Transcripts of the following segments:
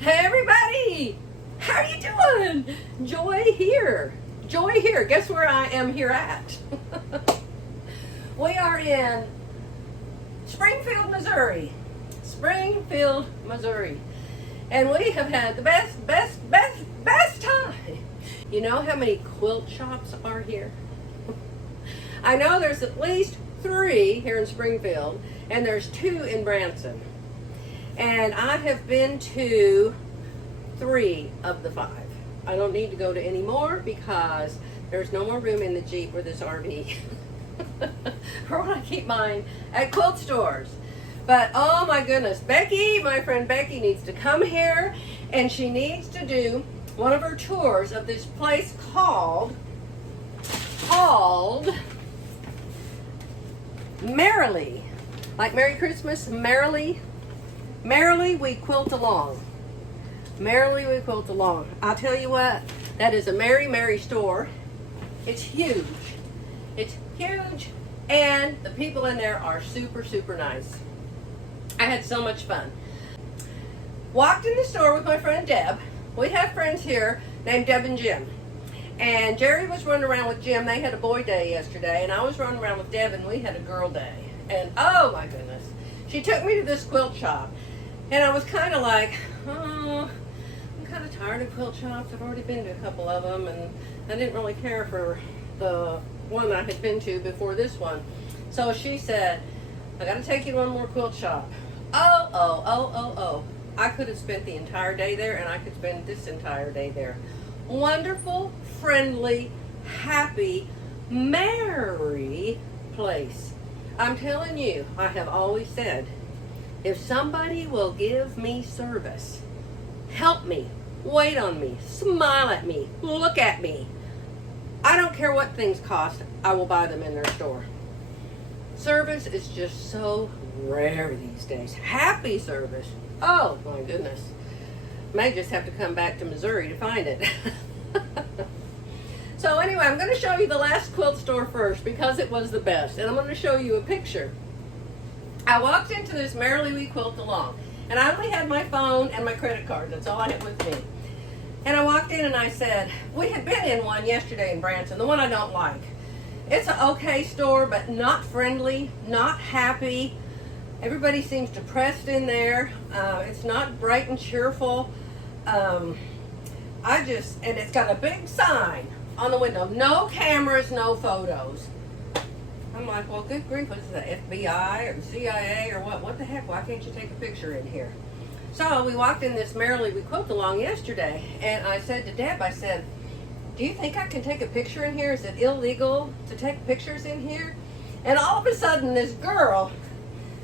Hey everybody! How are you doing? Joy here. Joy here. Guess where I am here at? We are in Springfield, Missouri. Springfield, Missouri. And we have had the best time. You know how many quilt shops are here? I know there's at least 3 here in Springfield, and there's 2 in Branson. And I have been to 3 of the 5. I don't need to go to any more because there's no more room in the Jeep or this RV. Or when I keep mine at quilt stores. But oh my goodness, Becky, my friend Becky, needs to come here, and she needs to do one of her tours of this place called Merrily. Like Merry Christmas, Merrily. Merrily we quilt along. Merrily we quilt along. I'll tell you what, that is a merry store. It's huge. It's huge, and the people in there are super nice. I had so much fun. Walked in the store with my friend Deb. We have friends here named Deb and Jim. And Jerry was running around with Jim. They had a boy day yesterday, and I was running around with Deb, and we had a girl day. And oh my goodness, she took me to this quilt shop, and I was kind of like, oh, I'm kind of tired of quilt shops. I've already been to a couple of them, and I didn't really care for the one I had been to before this one. So she said, I got to take you to one more quilt shop. Oh. I could have spent the entire day there, and I could spend this entire day there. Wonderful, friendly, happy, merry place. I'm telling you, I have always said, if somebody will give me service, help me, wait on me, smile at me, look at me, I don't care what things cost, I will buy them in their store. Service is just so rare these days. Happy service. Oh my goodness. May just have to come back to Missouri to find it. So anyway, I'm going to show you the last quilt store first because it was the best. And I'm going to show you a picture. I walked into this Merrily We Quilt Along, and I only had my phone and my credit card. That's all I had with me. And I walked in and I said, we had been in one yesterday in Branson, the one I don't like. It's an okay store, but not friendly, not happy. Everybody seems depressed in there. It's not bright and cheerful. And it's got a big sign on the window, no cameras, no photos. I'm like, well, good grief, what is the FBI or the CIA or what? What the heck? Why can't you take a picture in here? So we walked in this Merrily We Quilt Along yesterday, and I said to Deb, I said, do you think I can take a picture in here? Is it illegal to take pictures in here? And all of a sudden, this girl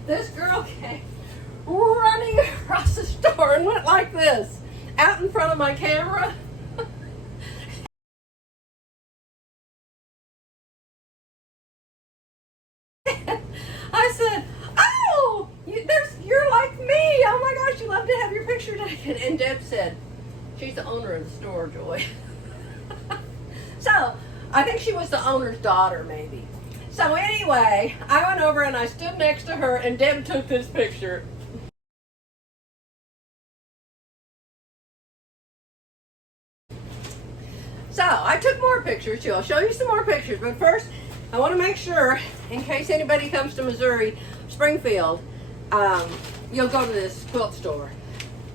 came running across the store and went like this, out in front of my camera. I said, oh, you're like me. Oh my gosh, you love to have your picture taken. And Deb said, she's the owner of the store, Joy. So, I think she was the owner's daughter, maybe. So anyway, I went over and I stood next to her, and Deb took this picture. So, I took more pictures too. I'll show you some more pictures, but first, I want to make sure, in case anybody comes to Missouri, Springfield, you'll go to this quilt store.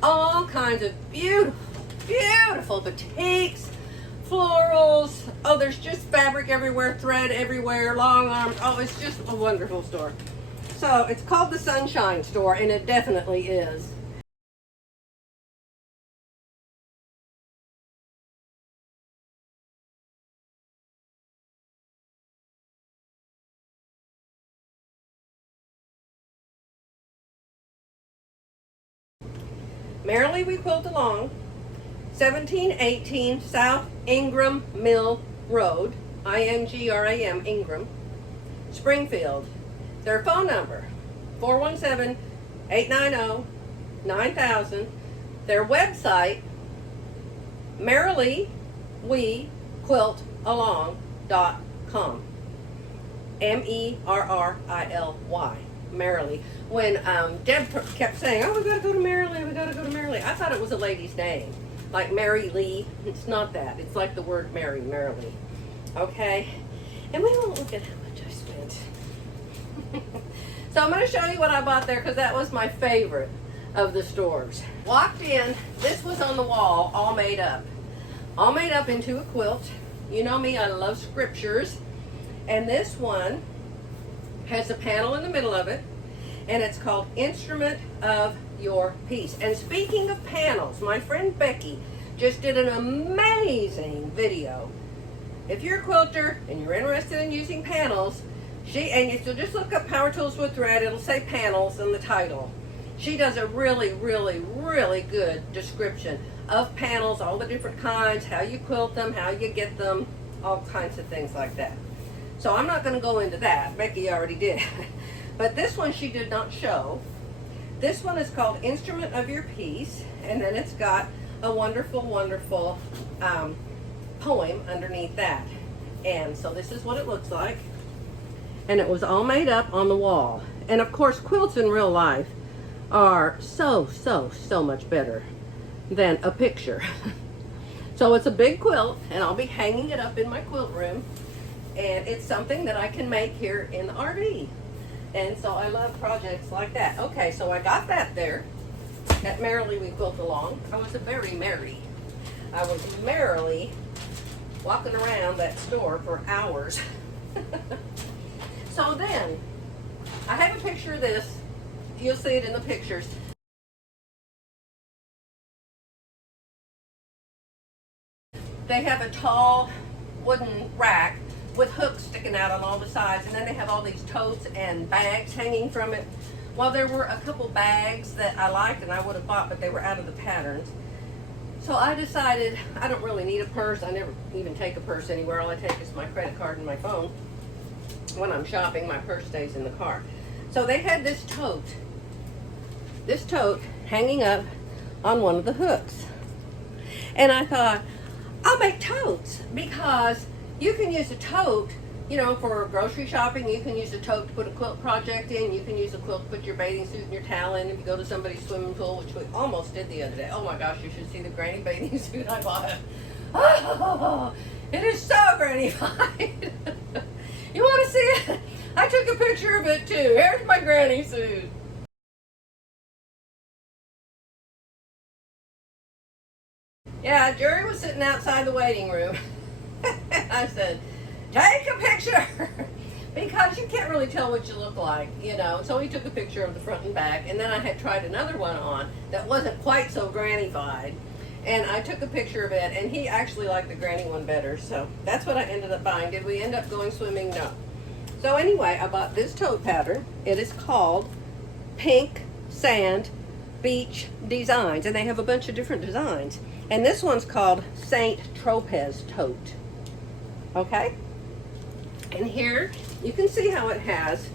All kinds of beautiful batiks, florals. Oh, there's just fabric everywhere, thread everywhere, long arms. Oh, it's just a wonderful store. So it's called the Sunshine Store, and it definitely is. Merrily We Quilt Along, 1718 South Ingram Mill Road, I-N-G-R-A-M, Ingram, Springfield. Their phone number, 417-890-9000. Their website, merrilywequiltalong.com. Merrily. Merrily. When Deb kept saying, oh, we gotta go to Merrily, we gotta go to Merrily. I thought it was a lady's name, like Mary Lee. It's not that. It's like the word Mary, Merrily. Okay? And we won't look at how much I spent. So I'm gonna show you what I bought there because that was my favorite of the stores. Walked in, this was on the wall, all made up. All made up into a quilt. You know me, I love scriptures. And this one has a panel in the middle of it, and it's called Instrument of Your Peace. And speaking of panels, my friend Becky just did an amazing video. If you're a quilter and you're interested in using panels, and if you'll just look up Power Tools with Thread, it'll say panels in the title. She does a really, really, really good description of panels, all the different kinds, how you quilt them, how you get them, all kinds of things like that. So I'm not going to go into that. Becky already did. But this one she did not show. This one is called Instrument of Your Peace, and then it's got a wonderful, wonderful poem underneath that. And so this is what it looks like. And it was all made up on the wall. And of course, quilts in real life are so much better than a picture. So it's a big quilt, and I'll be hanging it up in my quilt room. And it's something that I can make here in the RV. And so I love projects like that. Okay, so I got that there. At Merrily we quilt along. I was very merry. I was merrily walking around that store for hours. So then, I have a picture of this. You'll see it in the pictures. They have a tall wooden rack with hooks sticking out on all the sides, and then they have all these totes and bags hanging from it. Well, there were a couple bags that I liked and I would have bought, but they were out of the patterns. So I decided I don't really need a purse. I never even take a purse anywhere. All I take is my credit card and my phone. When I'm shopping, my purse stays in the car. So they had this tote hanging up on one of the hooks. And I thought, I'll make totes, because you can use a tote, you know, for grocery shopping. You can use a tote to put a quilt project in. You can use a quilt to put your bathing suit and your towel in if you go to somebody's swimming pool, which we almost did the other day. Oh my gosh, you should see the granny bathing suit I bought. Oh, it is so granny-fied. You want to see it? I took a picture of it too. Here's my granny suit. Yeah, Jerry was sitting outside the waiting room. I said, take a picture. Because you can't really tell what you look like, you know. So he took a picture of the front and back. And then I had tried another one on that wasn't quite so granny-fied. And I took a picture of it, and he actually liked the granny one better. So that's what I ended up buying. Did we end up going swimming? No. So anyway, I bought this tote pattern. It is called Pink Sand Beach Designs. And they have a bunch of different designs. And this one's called Saint Tropez Tote. Okay? And here, you can see how it has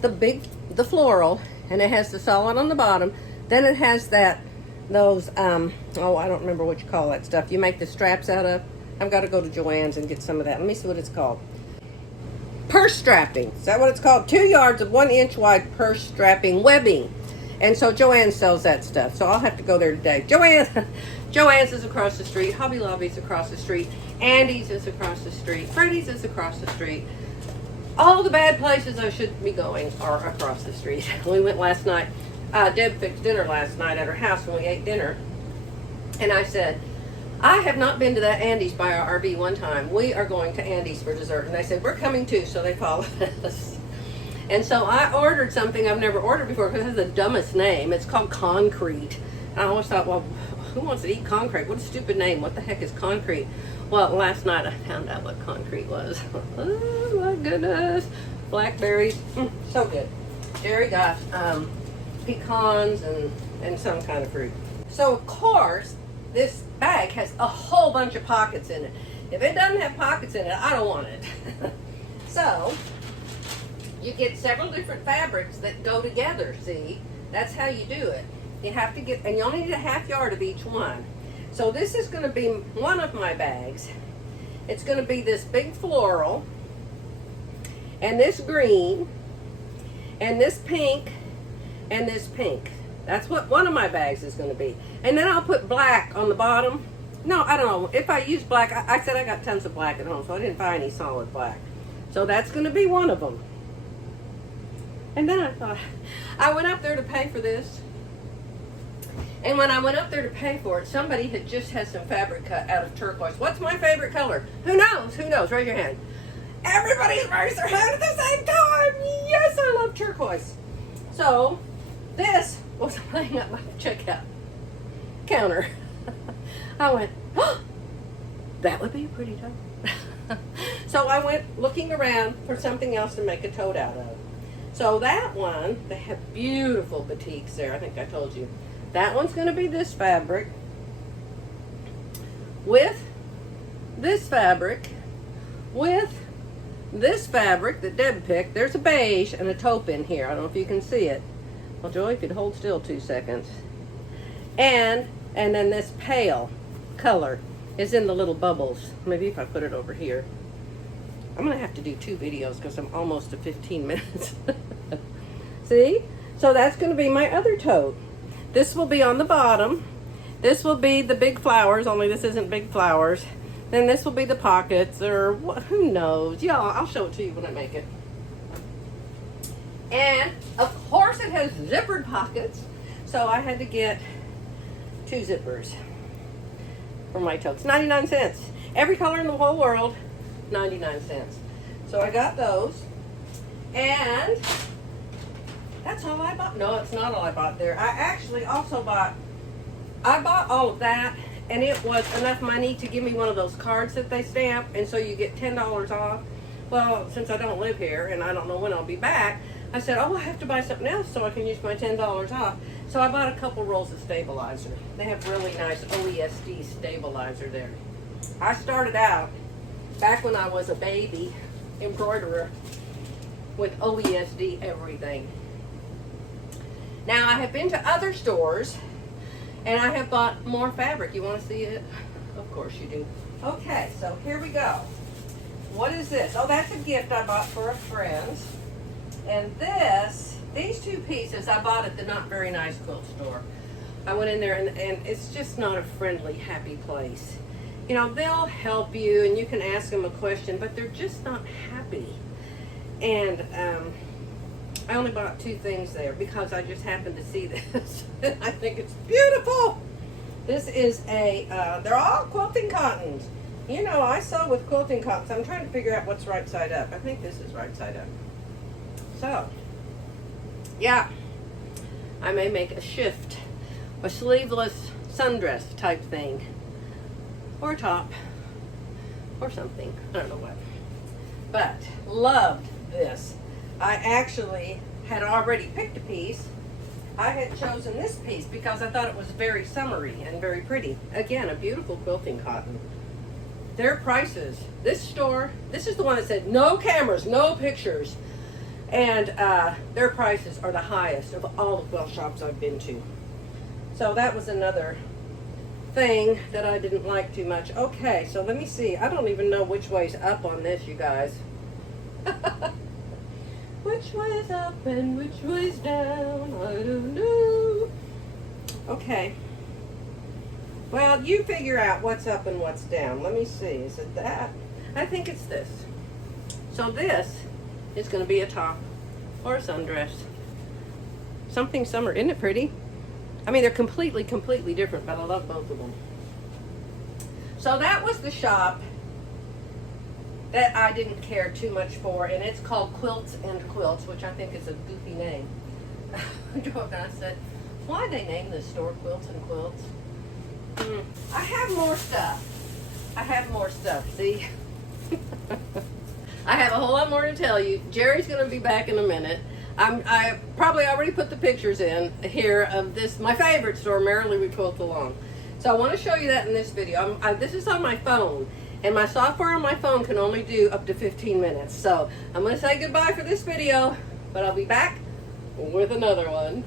the floral, and it has the solid on the bottom. Then it has those, oh, I don't remember what you call that stuff. You make the straps out of. I've got to go to Joann's and get some of that. Let me see what it's called. Purse strapping. Is that what it's called? 2 yards of 1 inch wide purse strapping webbing. And so Joann sells that stuff. So I'll have to go there today. Joann's is across the street. Hobby Lobby's across the street. Andy's is across the street. Freddy's is across the street. All the bad places I should be going are across the street. We went last night. Deb fixed dinner last night at her house when we ate dinner. And I said, I have not been to that Andy's by our RV one time. We are going to Andy's for dessert. And they said, we're coming too. So they followed us. And so I ordered something I've never ordered before because it has the dumbest name. It's called Concrete. And I always thought, well, who wants to eat concrete? What a stupid name. What the heck is concrete? Well, last night I found out what concrete was. Oh my goodness. Blackberries. So good. Jerry got pecans and some kind of fruit. So of course, this bag has a whole bunch of pockets in it. If it doesn't have pockets in it, I don't want it. So you get several different fabrics that go together, see? That's how you do it. You have to get, and you only need a ½ yard of each one. So this is going to be one of my bags. It's going to be this big floral, and this green, and this pink, and this pink. That's what one of my bags is going to be. And then I'll put black on the bottom. No, I don't know. If I use black, I said I got tons of black at home, so I didn't buy any solid black. So that's going to be one of them. And then I thought, I went up there to pay for this. And when I went up there to pay for it, somebody had just had some fabric cut out of turquoise. What's my favorite color? Who knows? Who knows? Raise your hand. Everybody's raised their hand at the same time. Yes, I love turquoise. So this was laying up my checkout counter. I went, oh, that would be a pretty tote. So I went looking around for something else to make a tote out of. So that one, they have beautiful batiks there. I think I told you. That one's going to be this fabric with this fabric with this fabric that Deb picked. There's a beige and a taupe in here. I don't know if you can see it. Well, Joy, if you'd hold still 2 seconds. And then this pale color is in the little bubbles. Maybe if I put it over here. I'm going to have to do 2 videos because I'm almost to 15 minutes. See? So that's going to be my other tote. This will be on the bottom. This will be the big flowers, only this isn't big flowers. Then this will be the pockets, or who knows. Yeah, I'll show it to you when I make it. And, of course, it has zippered pockets. So I had to get 2 zippers for my totes. 99 cents. Every color in the whole world, 99 cents. So I got those. And that's all I bought. No, it's not all I bought there. I actually also bought all of that, and it was enough money to give me one of those cards that they stamp, and so you get $10 off. Well, since I don't live here and I don't know when I'll be back, I said, oh, I have to buy something else so I can use my $10 off. So I bought a couple rolls of stabilizer. They have really nice OESD stabilizer there. I started out back when I was a baby embroiderer with OESD everything. Now I have been to other stores and I have bought more fabric. You want to see it? Of course you do. Okay, so here we go. What is this? Oh, that's a gift I bought for a friend. And these 2 pieces I bought at the Not Very Nice Quilt store. I went in there and it's just not a friendly, happy place. You know, they'll help you and you can ask them a question, but they're just not happy. And I only bought 2 things there because I just happened to see this. I think it's beautiful. This is they're all quilting cottons. You know, I sew with quilting cottons. I'm trying to figure out what's right side up. I think this is right side up. So, yeah, I may make a shift, a sleeveless sundress type thing, or a top, or something. I don't know what. But, loved this. I actually had already picked a piece. I had chosen this piece because I thought it was very summery and very pretty. Again, a beautiful quilting cotton. Their prices, this store, this is the one that said no cameras, no pictures. And their prices are the highest of all the quilt shops I've been to. So that was another thing that I didn't like too much. Okay, so let me see. I don't even know which way's up on this, you guys. Which way's up and which way's down? I don't know. Okay. Well, you figure out what's up and what's down. Let me see. Is it that? I think it's this. So this is going to be a top or a sundress. Something summer. Isn't it pretty? I mean, they're completely different, but I love both of them. So that was the shop that I didn't care too much for, and it's called Quilts and Quilts, which I think is a goofy name. I drove down and said, why'd they name this store Quilts and Quilts? I have more stuff. I have more stuff, see? I have a whole lot more to tell you. Jerry's going to be back in a minute. I probably already put the pictures in here of this, my favorite store, Merrily We Quilt Along. So I want to show you that in this video. This is on my phone, and my software on my phone can only do up to 15 minutes. So I'm going to say goodbye for this video, but I'll be back with another one.